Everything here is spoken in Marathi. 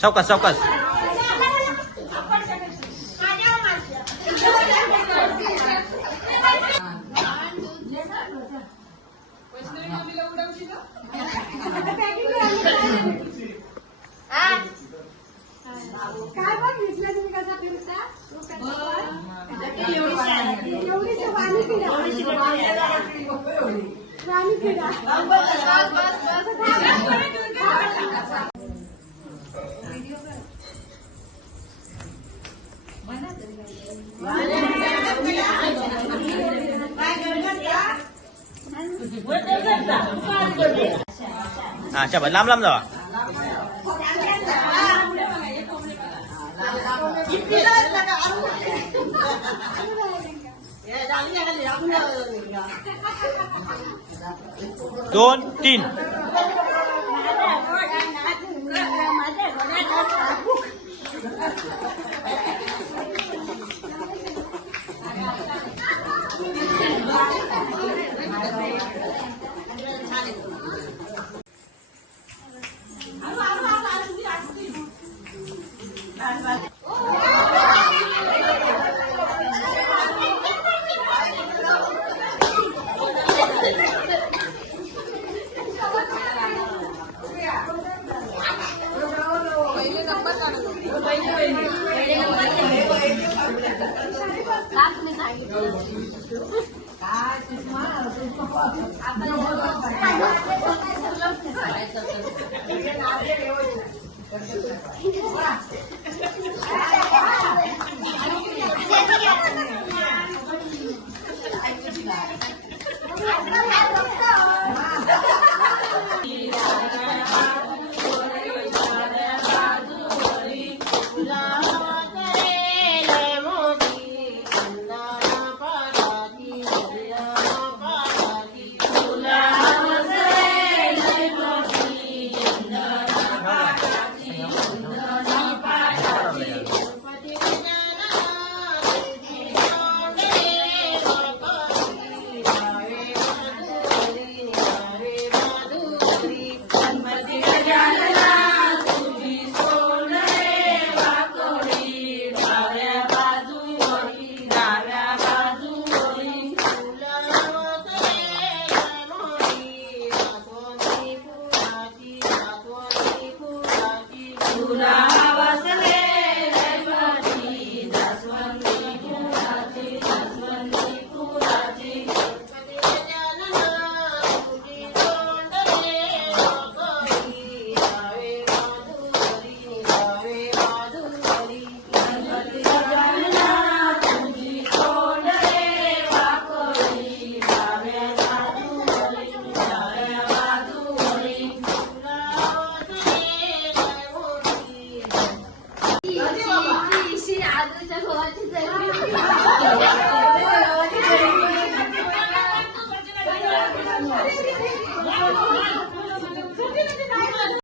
सावकाश सावकाश. एवढीशी पाणी पिला À, chả phải 55 rồi à? Don't tin. Ai,